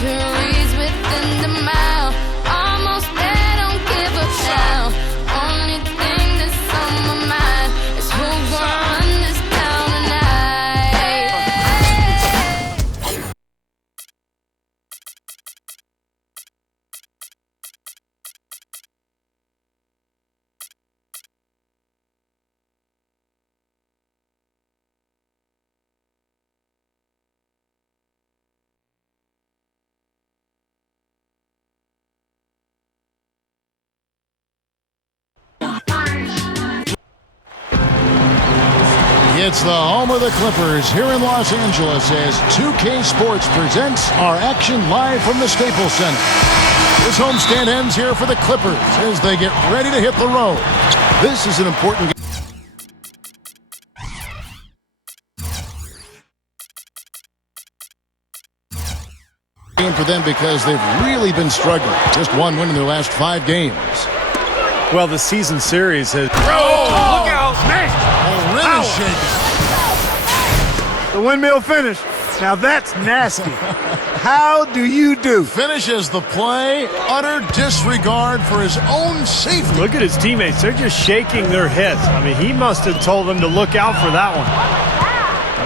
victories within the mile. Almost there, don't give up now. Only thing that's on my mind is who's gonna run this town tonight. It's the home of the Clippers here in Los Angeles as 2K Sports presents our action live from the Staples Center. This homestand ends here for the Clippers as they get ready to hit the road. This is an important game for them because they've really been struggling. Just one win in their last 5 games. Well, the season series has... Look out, man! The windmill finish. Now that's nasty. How do you do? Finishes the play, utter disregard for his own safety. Look at his teammates. They're just shaking their heads. I mean, he must have told them to look out for that one.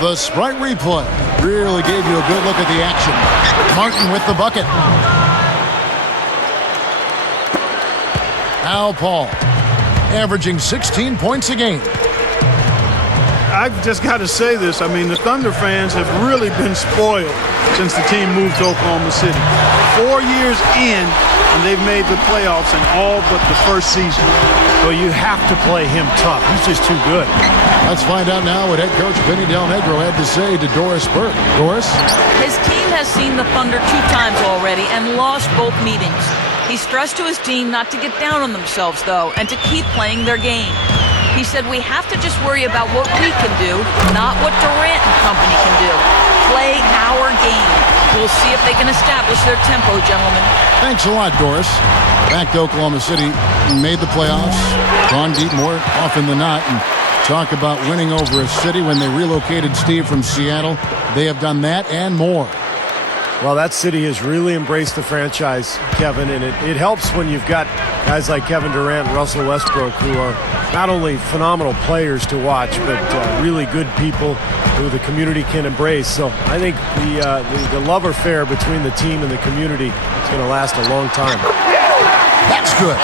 The Sprite replay really gave you a good look at the action. Martin with the bucket. Al Paul, averaging 16 points a game. I've just got to say this. I mean, the Thunder fans have really been spoiled since the team moved to Oklahoma City. 4 years in, and they've made the playoffs in all but the first season. Well, you have to play him tough. He's just too good. Let's find out now what head coach Vinny Del Negro had to say to Doris Burke. Doris? His team has seen the Thunder 2 times already and lost both meetings. He stressed to his team not to get down on themselves, though, and to keep playing their game. He said we have to just worry about what we can do, not what Durant and company can do. Play our game. We'll see if they can establish their tempo, gentlemen. Thanks a lot, Doris. Back to Oklahoma City, made the playoffs, gone deep more often than not, and talk about winning over a city when they relocated Steve from Seattle. They have done that and more. Well, that city has really embraced the franchise, Kevin, and it helps when you've got guys like Kevin Durant and Russell Westbrook who are not only phenomenal players to watch, but really good people who the community can embrace. So I think the love affair between the team and the community is going to last a long time. That's good.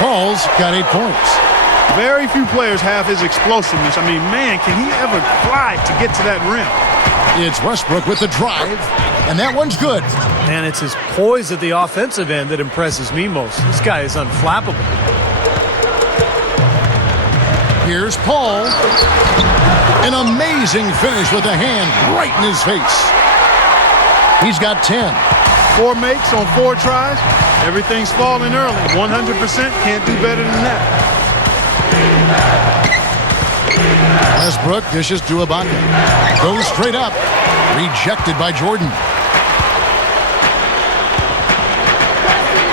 Paul's got 8 points. Very few players have his explosiveness. I mean, man, can he ever fly to get to that rim? It's Westbrook with the drive, and that one's good. And it's his poise at the offensive end that impresses me most. This guy is unflappable. Here's Paul. An amazing finish with a hand right in his face. He's got 10. 4 makes on 4 tries. Everything's falling early. 100% can't do better than that. Westbrook dishes to Ibaka. Goes straight up. Rejected by Jordan.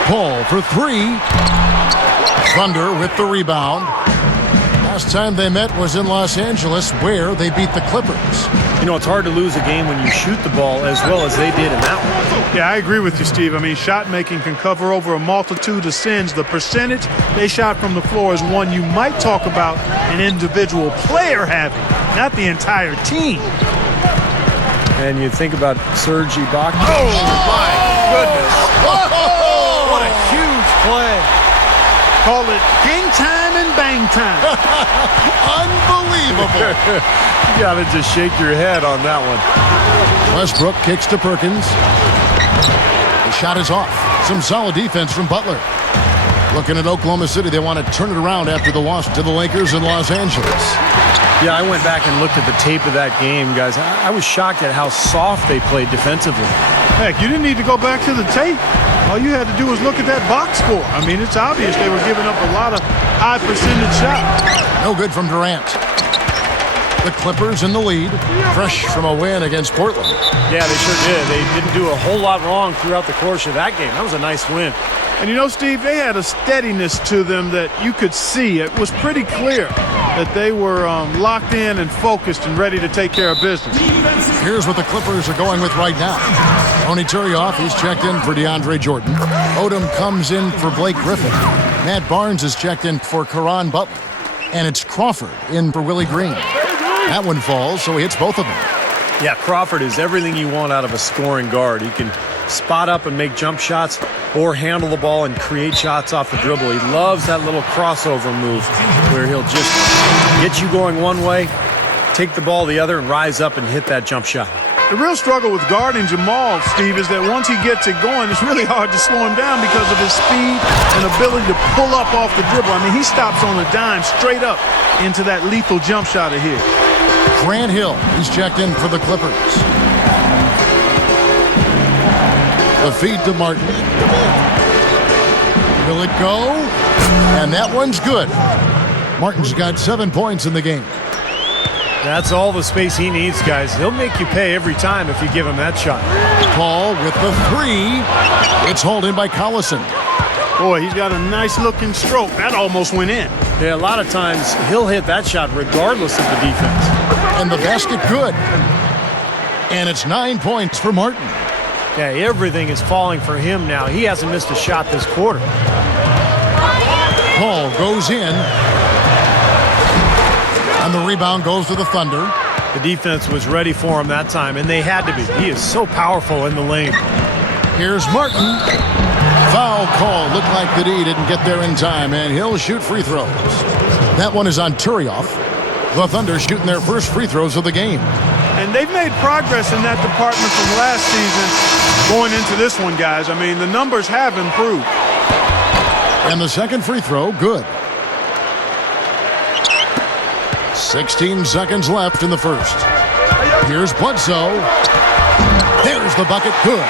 Paul for 3. Thunder with the rebound. Last time they met was in Los Angeles, where they beat the Clippers. You know, it's hard to lose a game when you shoot the ball as well as they did in that one. Yeah, I agree with you, Steve. I mean, shot making can cover over a multitude of sins. The percentage they shot from the floor is one you might talk about an individual player having, not the entire team. And you think about Serge Ibaka. Oh, my goodness. What a huge play. Call it game time and bang time. Unbelievable. You got to just shake your head on that one. Westbrook kicks to Perkins. The shot is off. Some solid defense from Butler. Looking at Oklahoma City, they want to turn it around after the loss to the Lakers in Los Angeles. Yeah, I went back and looked at the tape of that game, guys. I was shocked at how soft they played defensively. Heck, you didn't need to go back to the tape. All you had to do was look at that box score. I mean, it's obvious they were giving up a lot of high percentage shots. No good from Durant. The Clippers in the lead, fresh from a win against Portland. Yeah, they sure did. They didn't do a whole lot wrong throughout the course of that game. That was a nice win. And you know, Steve, they had a steadiness to them that you could see. It was pretty clear. that they were locked in and focused and ready to take care of business. Here's what the Clippers are going with right now. Tony Turioff, he's checked in for DeAndre Jordan. Odom comes in for Blake Griffin. Matt Barnes is checked in for Caron Butler. And it's Crawford in for Willie Green. That one falls, so he hits both of them. Yeah, Crawford is everything you want out of a scoring guard. He can spot up and make jump shots or handle the ball and create shots off the dribble. He loves that little crossover move where he'll just get you going one way, take the ball the other, and rise up and hit that jump shot. The real struggle with guarding Jamal, Steve, is that once he gets it going, it's really hard to slow him down because of his speed and ability to pull up off the dribble. I mean, he stops on a dime straight up into that lethal jump shot of his. Grant Hill, he's checked in for the Clippers. The feed to Martin. Will it go? And that one's good. Martin's got 7 points in the game. That's all the space he needs, guys. He'll make you pay every time if you give him that shot. Paul with the three. It's hauled in by Collison. Boy, he's got a nice-looking stroke. That almost went in. Yeah, a lot of times he'll hit that shot regardless of the defense. And the basket good. And it's 9 points for Martin. Yeah, everything is falling for him now. He hasn't missed a shot this quarter. Paul goes in. And the rebound goes to the Thunder. The defense was ready for him that time, and they had to be. He is so powerful in the lane. Here's Martin. Foul call. Looked like the D didn't get there in time, and he'll shoot free throws. That one is on Turioff. The Thunder shooting their first free throws of the game. And they've made progress in that department from last season going into this one, guys. I mean, the numbers have improved. And the second free throw, good. 16 seconds left in the first. Here's Bledsoe. There's the bucket, good.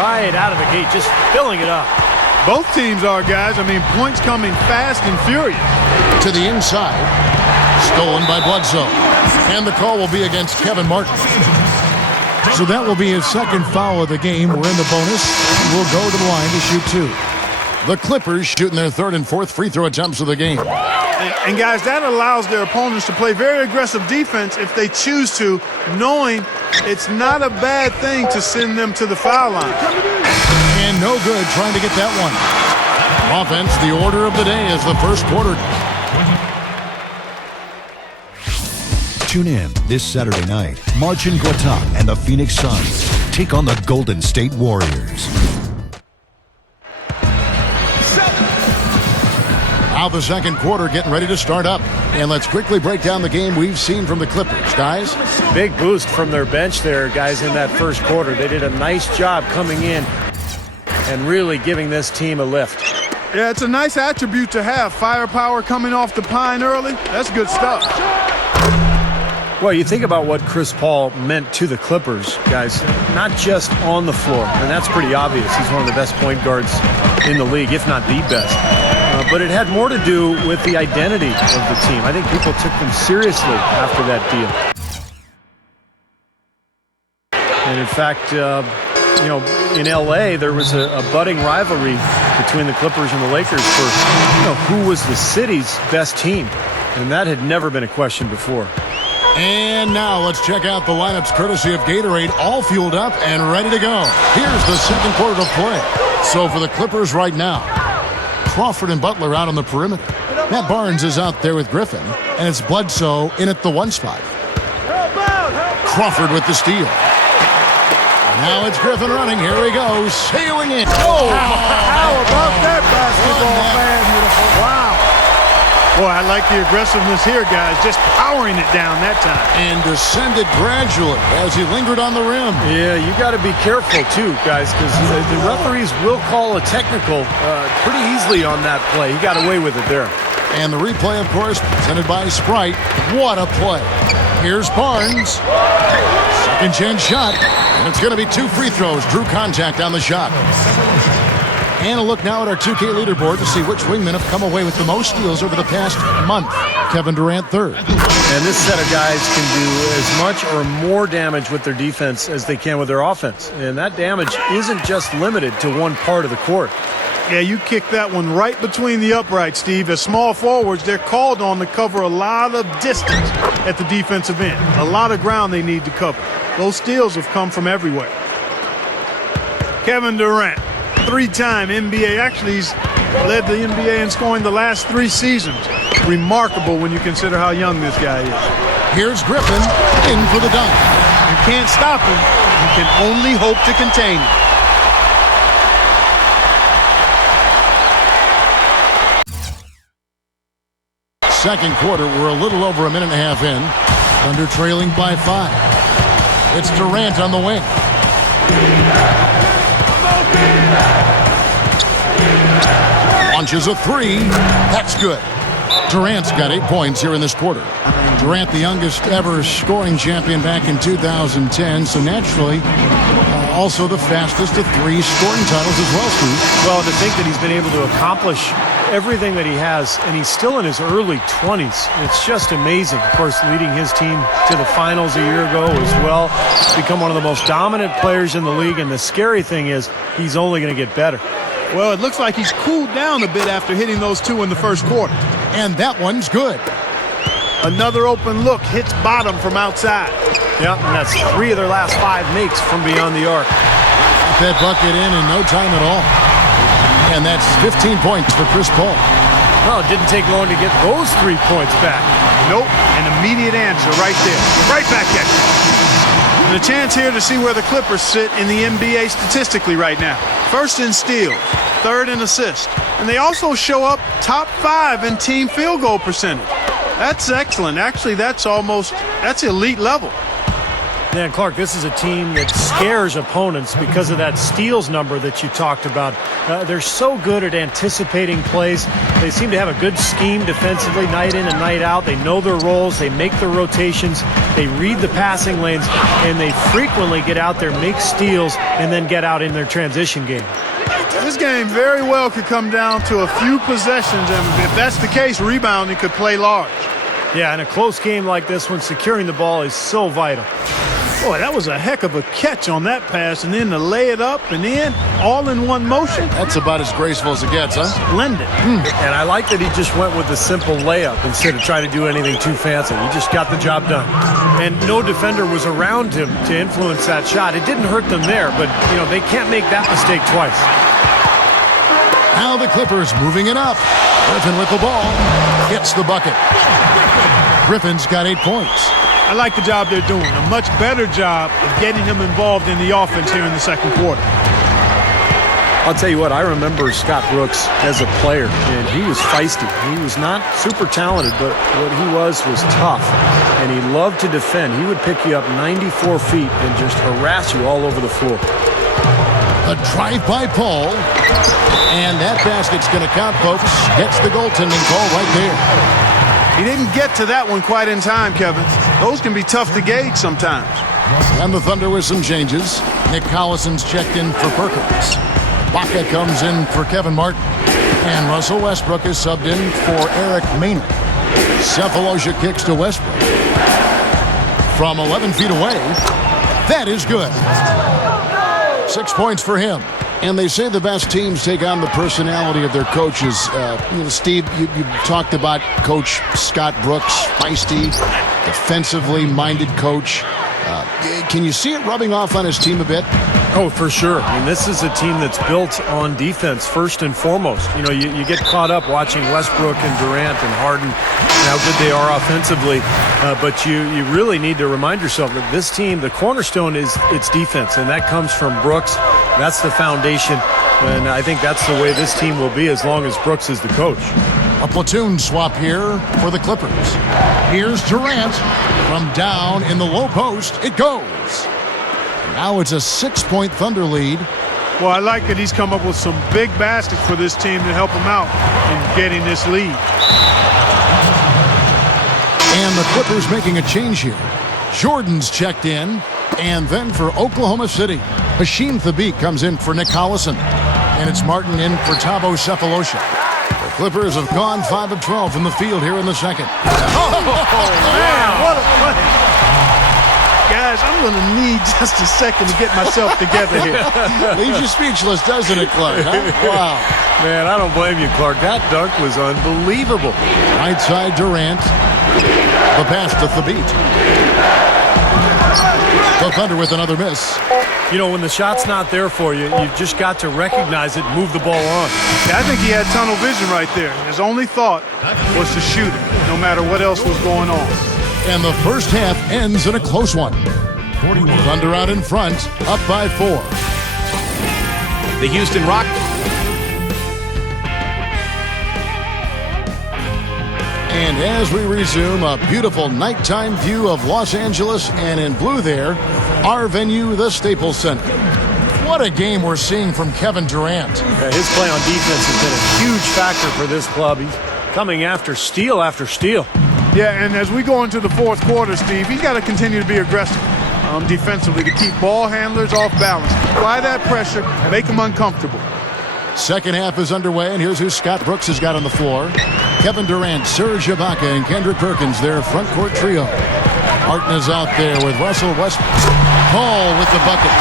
Right out of the gate, just filling it up. Both teams are, guys. I mean, points coming fast and furious. To the inside. Stolen by Bledsoe. And the call will be against Kevin Martin. So that will be his second foul of the game. We're in the bonus. We'll go to the line to shoot two. The Clippers shooting their third and fourth free throw attempts of the game. And guys, that allows their opponents to play very aggressive defense if they choose to, knowing it's not a bad thing to send them to the foul line. And no good trying to get that one. Offense, the order of the day is the first quarter. Tune in this Saturday night. Marcin Gortat and the Phoenix Suns take on the Golden State Warriors. Now the second quarter getting ready to start up. And let's quickly break down the game we've seen from the Clippers. Guys? Big boost from their bench there, guys, in that first quarter. They did a nice job coming in and really giving this team a lift. Yeah, it's a nice attribute to have. Firepower coming off the pine early. That's good stuff. Well, you think about what Chris Paul meant to the Clippers, guys, not just on the floor, and that's pretty obvious. He's one of the best point guards in the league, if not the best. But it had more to do with the identity of the team. I think people took them seriously after that deal. And in fact, in L.A., there was a budding rivalry between the Clippers and the Lakers for who was the city's best team. And that had never been a question before. And now let's check out the lineups courtesy of Gatorade, all fueled up and ready to go. Here's the second quarter to play. So for the Clippers right now, Crawford and Butler out on the perimeter. Matt Barnes is out there with Griffin, and it's Bledsoe in at the one spot. Crawford with the steal. Now it's Griffin running. Here he goes, sailing in. Oh, how about that basketball, man? Beautiful. Wow. Boy, I like the aggressiveness here, guys. Just powering it down that time. And descended gradually as he lingered on the rim. Yeah, you got to be careful, too, guys, because the referees will call a technical pretty easily on that play. He got away with it there. And the replay, of course, presented by Sprite. What a play. Here's Barnes. Second chance shot. And it's going to be two free throws. Drew contact on the shot. And a look now at our 2K leaderboard to see which wingmen have come away with the most steals over the past month. Kevin Durant third. And this set of guys can do as much or more damage with their defense as they can with their offense. And that damage isn't just limited to one part of the court. Yeah, you kicked that one right between the uprights, Steve. As small forwards, they're called on to cover a lot of distance at the defensive end. A lot of ground they need to cover. Those steals have come from everywhere. Kevin Durant, three-time NBA. Actually, he's led the NBA in scoring the last 3 seasons. Remarkable when you consider how young this guy is. Here's Griffin in for the dunk. You can't stop him. You can only hope to contain him. Second quarter, we're a little over a minute and a half in. Thunder trailing by 5. It's Durant on the wing. Launches a 3. That's good. Durant's got 8 points here in this quarter. Durant, the youngest ever scoring champion back in 2010, so naturally also the fastest to 3 scoring titles as well, Steve. Well, to think that he's been able to accomplish everything that he has, and he's still in his early 20s. It's just amazing. Of course, leading his team to the finals a year ago as well. Become one of the most dominant players in the league, and the scary thing is he's only going to get better. Well, it looks like he's cooled down a bit after hitting those 2 in the first quarter. And that one's good. Another open look hits bottom from outside. Yep, and that's 3 of their last 5 makes from beyond the arc. Got that bucket in no time at all. And that's 15 points for Chris Paul. Well, it didn't take long to get those 3 points back. Nope, an immediate answer right there. Right back at you. And a chance here to see where the Clippers sit in the NBA statistically right now. First in steals, 3rd in assists, and they also show up top 5 in team field goal percentage. That's excellent. Actually, that's elite level. Yeah, Clark, this is a team that scares opponents because of that steals number that you talked about. They're so good at anticipating plays. They seem to have a good scheme defensively night in and night out. They know their roles. They make their rotations. They read the passing lanes, and they frequently get out there, make steals, and then get out in their transition game. This game very well could come down to a few possessions, and if that's the case, rebounding could play large. Yeah, in a close game like this one, securing the ball is so vital. Boy, that was a heck of a catch on that pass, and then to lay it up and in, all in one motion. That's about as graceful as it gets, huh? Splendid. And I like that he just went with the simple layup instead of trying to do anything too fancy. He just got the job done. And no defender was around him to influence that shot. It didn't hurt them there, but, they can't make that mistake twice. Now the Clippers moving it up. Griffin with the ball. Gets the bucket. Griffin's got 8 points. I like the job they're doing. A much better job of getting him involved in the offense here in the second quarter. I'll tell you what, I remember Scott Brooks as a player, and he was feisty. He was not super talented, but what he was tough, and he loved to defend. He would pick you up 94 feet and just harass you all over the floor. A drive by Paul, and that basket's going to count, folks. Gets the goaltending call right there. He didn't get to that one quite in time, Kevin. Those can be tough to gauge sometimes. And the Thunder with some changes. Nick Collison's checked in for Perkins. Baca comes in for Kevin Martin. And Russell Westbrook is subbed in for Eric Maynard. Sefolosha kicks to Westbrook. From 11 feet away, that is good. 6 points for him. And they say the best teams take on the personality of their coaches. Steve, you talked about Coach Scott Brooks, feisty, defensively minded coach. Can you see it rubbing off on his team a bit? Oh, for sure. I mean, this is a team that's built on defense first and foremost. You get caught up watching Westbrook and Durant and Harden and how good they are offensively, but you really need to remind yourself that this team, the cornerstone is its defense, and that comes from Brooks. That's the foundation, and I think that's the way this team will be as long as Brooks is the coach. A platoon swap here for the Clippers. Here's Durant from down in the low post. It goes. Now it's a 6-point Thunder lead. Well, I like that he's come up with some big baskets for this team to help him out in getting this lead. And the Clippers making a change here. Jordan's checked in. And then for Oklahoma City, Hashim Thabit comes in for Nick Collison. And it's Martin in for Thabo Sefolosha. The Clippers have gone 5 of 12 from the field here in the second. Oh, man, what a play. Guys, I'm going to need just a second to get myself together here. Leaves you speechless, doesn't it, Clark? Huh? Wow. Man, I don't blame you, Clark. That dunk was unbelievable. Right side, Durant. The pass to Thabit. The Thunder with another miss. You know, when the shot's not there for you, you've just got to recognize it and move the ball on. Yeah, I think he had tunnel vision right there. His only thought was to shoot it, no matter what else was going on. And the first half ends in a close one. Thunder out in front, up by 4. The Houston Rockets. And as we resume, a beautiful nighttime view of Los Angeles, and in blue there, our venue, the Staples Center. What a game we're seeing from Kevin Durant. Yeah, his play on defense has been a huge factor for this club. He's coming after steal after steal. Yeah, and as we go into the fourth quarter, Steve, he's got to continue to be aggressive defensively to keep ball handlers off balance. Apply that pressure, make them uncomfortable. Second half is underway, and here's who Scott Brooks has got on the floor. Kevin Durant, Serge Ibaka, and Kendrick Perkins, their front court trio. Martin is out there with Russell Westbrook. Paul with the bucket.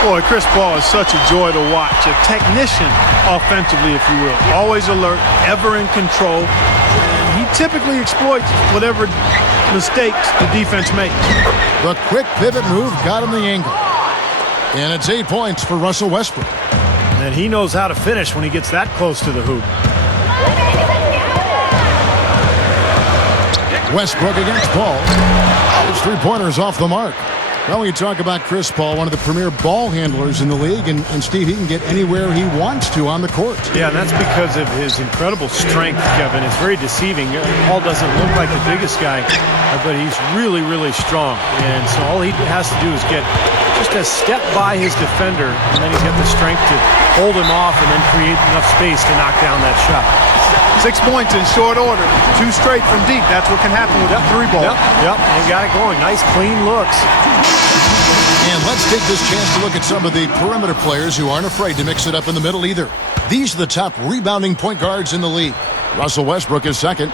Boy, Chris Paul is such a joy to watch. A technician offensively, if you will. Always alert, ever in control. And he typically exploits whatever mistakes the defense makes. The quick pivot move got him the angle. And it's 8 points for Russell Westbrook. And he knows how to finish when he gets that close to the hoop. Westbrook against Paul. His three-pointers off the mark. Well, when you talk about Chris Paul, one of the premier ball handlers in the league, and Steve, he can get anywhere he wants to on the court. Yeah, and that's because of his incredible strength, Kevin. It's very deceiving. Paul doesn't look like the biggest guy, but he's really, really strong. And so all he has to do is get just a step by his defender, and then he's got the strength to hold him off and then create enough space to knock down that shot. 6 points in short order. 2 straight from deep. That's what can happen with the three ball. Yep, they got it going. Nice, clean looks. And let's take this chance to look at some of the perimeter players who aren't afraid to mix it up in the middle either. These are the top rebounding point guards in the league. Russell Westbrook is second.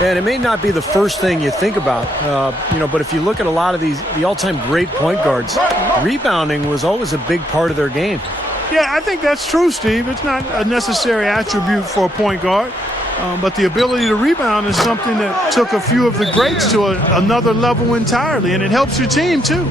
And it may not be the first thing you think about, but if you look at a lot of the all-time great point guards, rebounding was always a big part of their game. Yeah, I think that's true, Steve. It's not a necessary attribute for a point guard. But the ability to rebound is something that took a few of the greats to another level entirely, and it helps your team, too.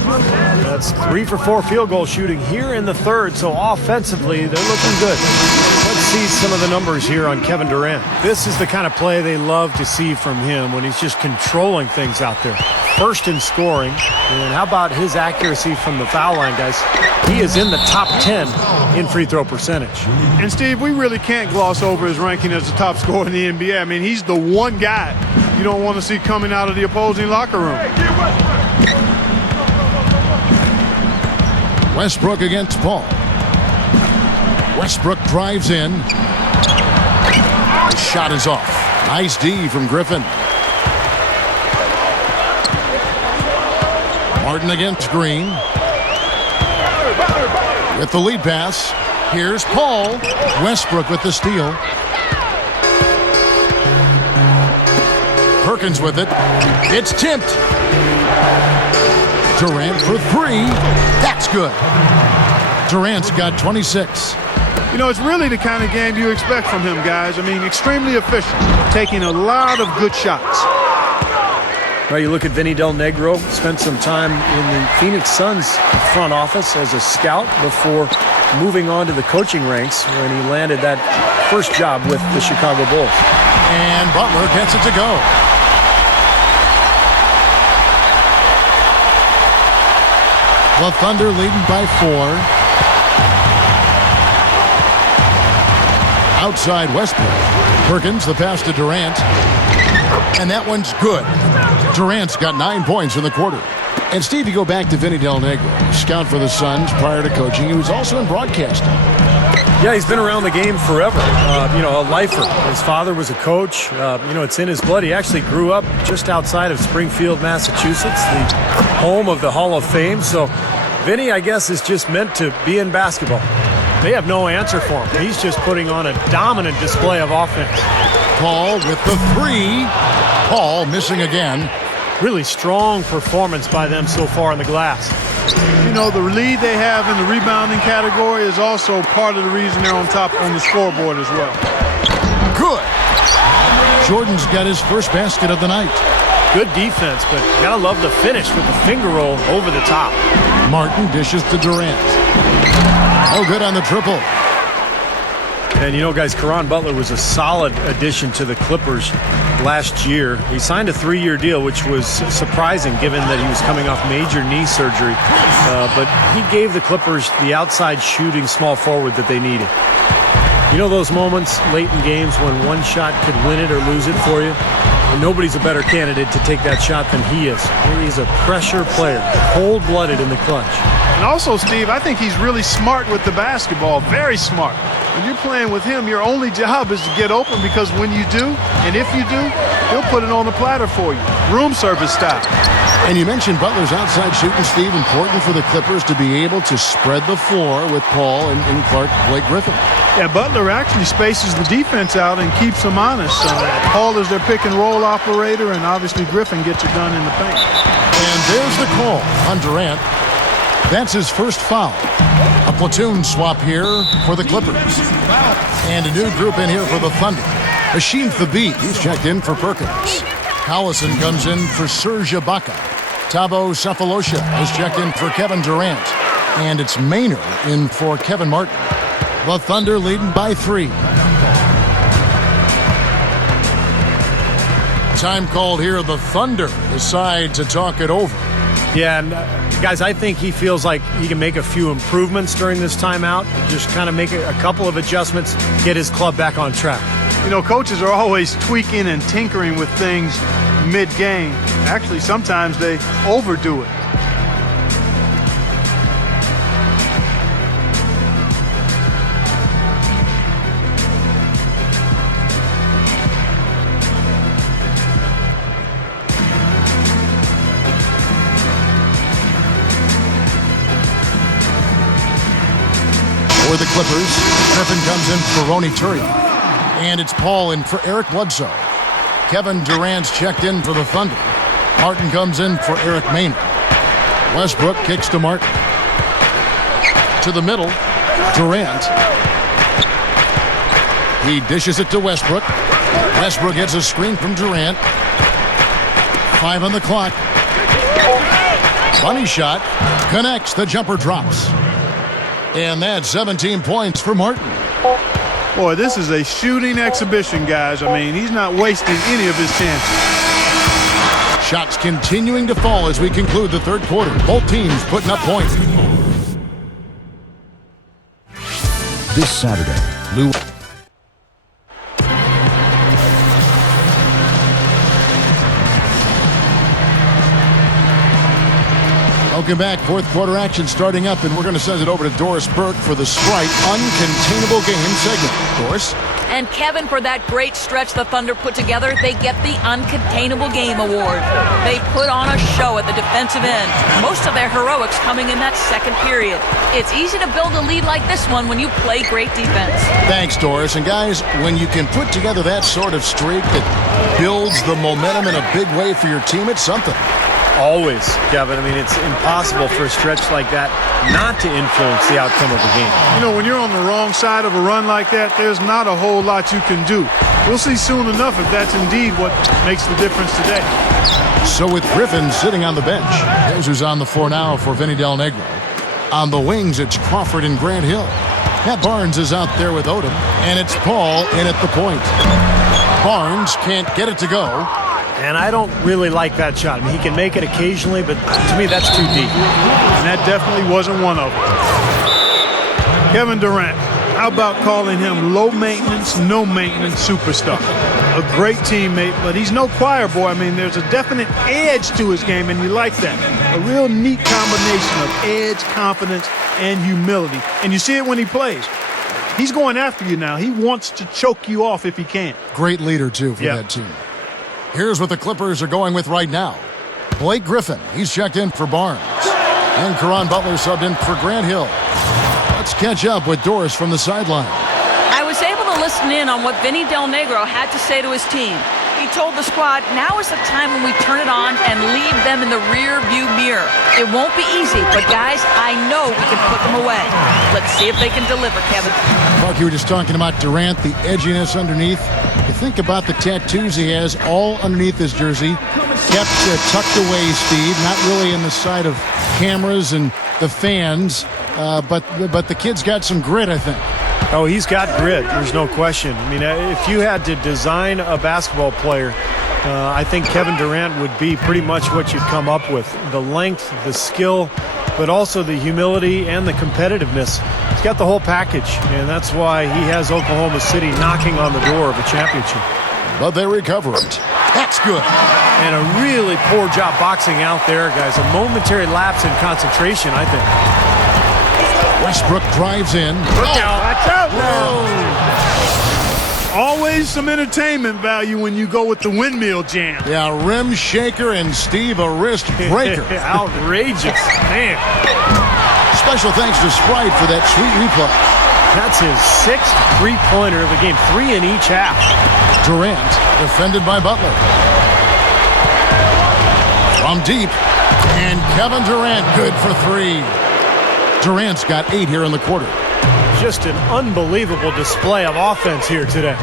That's 3 for 4 field goal shooting here in the third, so offensively, they're looking good. Let's see some of the numbers here on Kevin Durant. This is the kind of play they love to see from him when he's just controlling things out there. First in scoring, and how about his accuracy from the foul line, guys? He is in the top 10 in free throw percentage. And, Steve, we really can't gloss over his ranking as the top scorer in the NBA. I mean, he's the one guy you don't want to see coming out of the opposing locker room. Westbrook against Paul. Westbrook drives in. The shot is off. Nice D from Griffin. Martin against Green. With the lead pass. Here's Paul. Westbrook with the steal. Perkins with it. It's tipped. Durant for 3. That's good. Durant's got 26. You know, it's really the kind of game you expect from him, guys. I mean, extremely efficient, taking a lot of good shots. Well, you look at Vinny Del Negro, spent some time in the Phoenix Suns front office as a scout before moving on to the coaching ranks when he landed that first job with the Chicago Bulls. And Butler gets it to go. The Thunder leading by 4. Outside Westbrook. Perkins, the pass to Durant. And that one's good. Durant's got 9 points in the quarter. And Steve, you go back to Vinny Del Negro, scout for the Suns prior to coaching. He was also in broadcasting. Yeah, he's been around the game forever. A lifer. His father was a coach. It's in his blood. He actually grew up just outside of Springfield, Massachusetts, the home of the Hall of Fame. So Vinny, I guess, is just meant to be in basketball. They have no answer for him. He's just putting on a dominant display of offense. Paul with the 3. Paul missing again. really strong performance by them so far in the glass. You know, the lead they have in the rebounding category is also part of the reason they're on top on the scoreboard as well. Good. Jordan's got his first basket of the night. Good defense, but you gotta love the finish with the finger roll over the top. Martin dishes to Durant. Oh, good on the triple. And you know, guys, Caron Butler was a solid addition to the Clippers last year. He signed a 3-year deal, which was surprising given that he was coming off major knee surgery. But he gave the Clippers the outside shooting small forward that they needed. You know those moments late in games when one shot could win it or lose it for you? And nobody's a better candidate to take that shot than he is. He's a pressure player, cold-blooded in the clutch. And also, Steve, I think he's really smart with the basketball, very smart. When you're playing with him, your only job is to get open, because when you do, and if you do, he'll put it on the platter for you. Room service style. And you mentioned Butler's outside shooting, Steve. Important for the Clippers to be able to spread the floor with Paul and Clark, Blake Griffin. Yeah, Butler actually spaces the defense out and keeps them honest. Paul is their pick and roll operator, and obviously Griffin gets it done in the paint. And there's the call on Durant. That's his first foul. A platoon swap here for the Clippers. And a new group in here for the Thunder. Hashim Thabit, he's checked in for Perkins. Collison comes in for Serge Ibaka. Thabo Sefolosha is checked in for Kevin Durant. And it's Maynard in for Kevin Martin. The Thunder leading by 3. Time called here. The Thunder decide to talk it over. Yeah, and guys, I think he feels like he can make a few improvements during this timeout. Just kind of make a couple of adjustments, get his club back on track. You know, coaches are always tweaking and tinkering with things mid-game. Actually, sometimes they overdo it. For the Clippers, Griffin comes in for Ronny Turiaf. And it's Paul in for Eric Bledsoe. Kevin Durant's checked in for the Thunder. Martin comes in for Eric Maynard. Westbrook kicks to Martin. To the middle, Durant. He dishes it to Westbrook. Westbrook gets a screen from Durant. 5 on the clock. Funny shot. Connects. The jumper drops. And that's 17 points for Martin. Boy, this is a shooting exhibition, guys. I mean, he's not wasting any of his chances. Shots continuing to fall as we conclude the third quarter. Both teams putting up points. This Saturday, Lou. Welcome back. Fourth quarter action starting up, and we're going to send it over to Doris Burke for the Sprite Uncontainable Game segment. Doris? And Kevin, for that great stretch the Thunder put together, they get the Uncontainable Game Award. They put on a show at the defensive end, most of their heroics coming in that second period. It's easy to build a lead like this one when you play great defense. Thanks, Doris. And guys, when you can put together that sort of streak that builds the momentum in a big way for your team, it's something. Always, Kevin. I mean, it's impossible for a stretch like that not to influence the outcome of the game. You know, when you're on the wrong side of a run like that, there's not a whole lot you can do. We'll see soon enough if that's indeed what makes the difference today. So with Griffin sitting on the bench, here's who's on the floor now for Vinny Del Negro. On the wings, it's Crawford and Grant Hill. Matt Barnes is out there with Odom, and it's Paul in at the point. Barnes can't get it to go. And I don't really like that shot. I mean, he can make it occasionally, but to me, that's too deep. And that definitely wasn't one of them. Kevin Durant, how about calling him low-maintenance, no-maintenance superstar? A great teammate, but he's no choir boy. I mean, there's a definite edge to his game, and you like that. A real neat combination of edge, confidence, and humility. And you see it when he plays. He's going after you now. He wants to choke you off if he can. Great leader, too, for that team. Here's what the Clippers are going with right now. Blake Griffin, he's checked in for Barnes. And Caron Butler subbed in for Grant Hill. Let's catch up with Doris from the sideline. I was able to listen in on what Vinny Del Negro had to say to his team. He told the squad, now is the time when we turn it on and leave them in the rear view mirror. It won't be easy, but guys, I know we can put them away. Let's see if they can deliver, Kevin. Mark, you were just talking about Durant, the edginess underneath. You think about the tattoos he has all underneath his jersey. Kept tucked away, Steve, not really in the sight of cameras and the fans. But the kid's got some grit, I think. Oh, he's got grit. There's no question. I mean, if you had to design a basketball player, I think Kevin Durant would be pretty much what you'd come up with. The length, the skill, but also the humility and the competitiveness. He's got the whole package, and that's why he has Oklahoma City knocking on the door of a championship. But they recover it. That's good. And a really poor job boxing out there, guys. A momentary lapse in concentration, I think. Westbrook drives in. Watch out now. Always some entertainment value when you go with the windmill jam. Yeah, rim shaker and Steve, a wrist breaker. Outrageous, man. Special thanks to Sprite for that sweet replay. That's his 6th three-pointer of the game, 3 in each half. Durant, defended by Butler. From deep, and Kevin Durant, good for 3. Durant's got 8 here in the quarter. Just an unbelievable display of offense here today.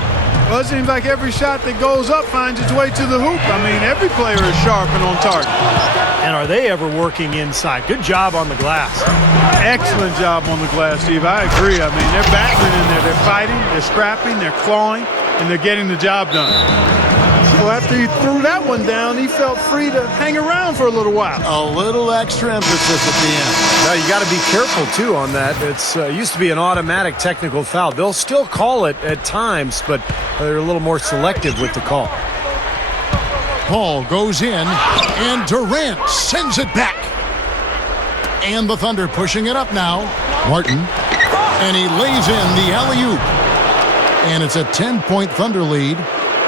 Well, it seems like every shot that goes up finds its way to the hoop. I mean, every player is sharp and on target. And are they ever working inside? Good job on the glass. Excellent job on the glass, Steve. I agree. I mean, they're battling in there. They're fighting, they're scrapping, they're clawing, and they're getting the job done. So after he threw that one down, he felt free to hang around for a little while. A little extra emphasis at the end. Now, you got to be careful, too, on that. It's used to be an automatic technical foul. They'll still call it at times, but they're a little more selective with the call. Paul goes in, and Durant sends it back. And the Thunder pushing it up now. Martin, and he lays in the alley-oop. And it's a 10-point Thunder lead.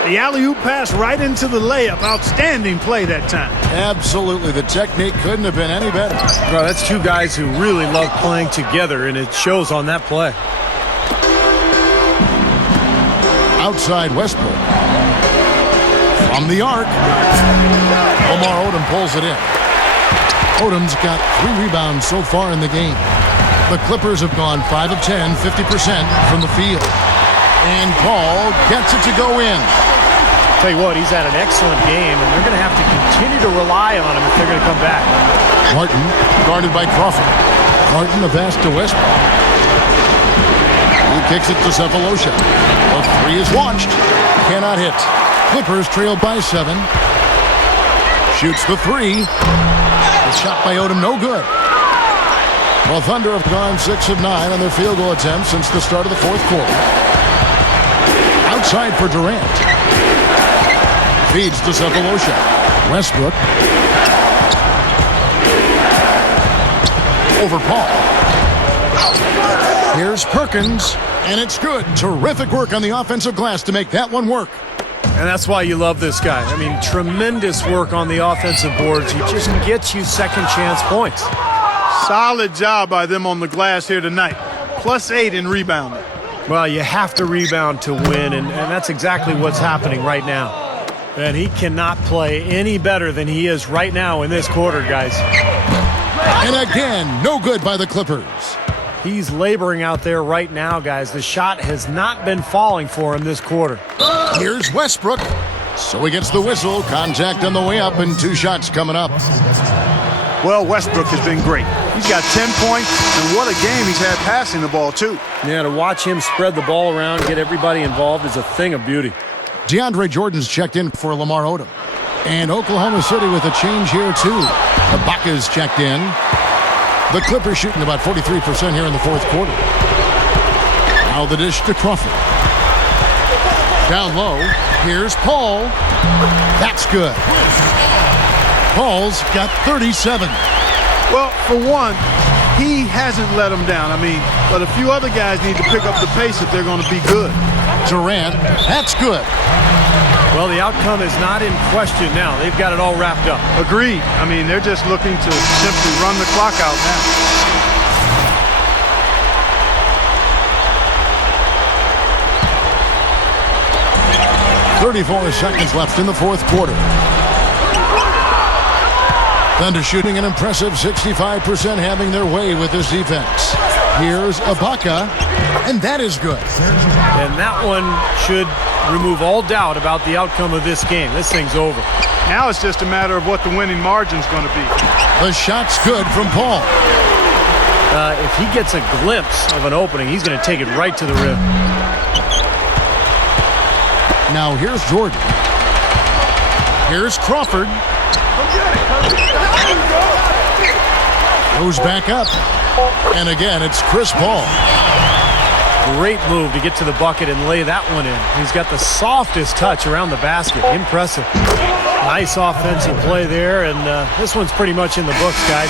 The alley-oop pass right into the layup. Outstanding play that time. Absolutely. The technique couldn't have been any better. Well, that's two guys who really love playing together, and it shows on that play. Outside Westbrook. From the arc. Lamar Odom pulls it in. Odom's got 3 rebounds so far in the game. The Clippers have gone 5 of 10, 50% from the field. And Paul gets it to go in. Tell you what, he's had an excellent game, and they're going to have to continue to rely on him if they're going to come back. Martin, guarded by Crawford. Martin, a pass to Westbrook. He kicks it to Cephalosha. The 3 is launched. Cannot hit. Clippers trail by 7. Shoots the 3. The shot by Odom, no good. Well, Thunder have gone 6 of 9 on their field goal attempts since the start of the 4th quarter. Outside for Durant. Feeds to Cephalosha. Westbrook. Over Paul. Here's Perkins, and it's good. Terrific work on the offensive glass to make that one work. And that's why you love this guy. I mean, tremendous work on the offensive boards. He just gets you second chance points. Solid job by them on the glass here tonight. +8 in rebounding. Well, you have to rebound to win, and that's exactly what's happening right now. And he cannot play any better than he is right now in this quarter, guys. And again, no good by the Clippers. He's laboring out there right now, guys. The shot has not been falling for him this quarter. Here's Westbrook. So he gets the whistle. Contact on the way up, and 2 shots coming up. Well, Westbrook has been great. He's got 10 points, and what a game he's had passing the ball, too. Yeah, to watch him spread the ball around, get everybody involved is a thing of beauty. DeAndre Jordan's checked in for Lamar Odom. And Oklahoma City with a change here, too. Ibaka's checked in. The Clippers shooting about 43% here in the 4th quarter. Now the dish to Crawford. Down low, here's Paul. That's good. Paul's got 37. Well, for one, he hasn't let them down. I mean, but a few other guys need to pick up the pace if they're going to be good. Durant, that's good. Well, the outcome is not in question now. They've got it all wrapped up. Agreed. I mean, they're just looking to simply run the clock out now. 34 seconds left in the fourth quarter. Thunder shooting an impressive 65%, having their way with this defense. Here's Ibaka, and that is good. And that one should remove all doubt about the outcome of this game. This thing's over. Now it's just a matter of what the winning margin's going to be. The shot's good from Paul. If he gets a glimpse of an opening, he's going to take it right to the rim. Now here's Jordan. Here's Crawford. Goes back up. And again, it's Chris Paul. Great move to get to the bucket and lay that one in. He's got the softest touch around the basket. Impressive. Nice offensive play there, and this one's pretty much in the books, guys.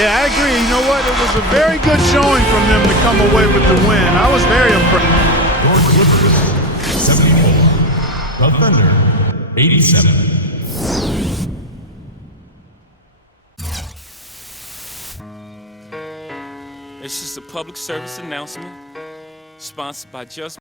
Yeah, I agree. You know what? It was a very good showing from them to come away with the win. I was very impressed. Your Clippers, 74. The Thunder, 87. It's just a public service announcement sponsored by Just